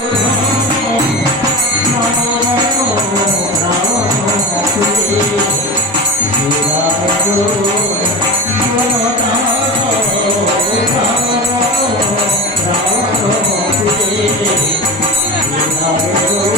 Oh,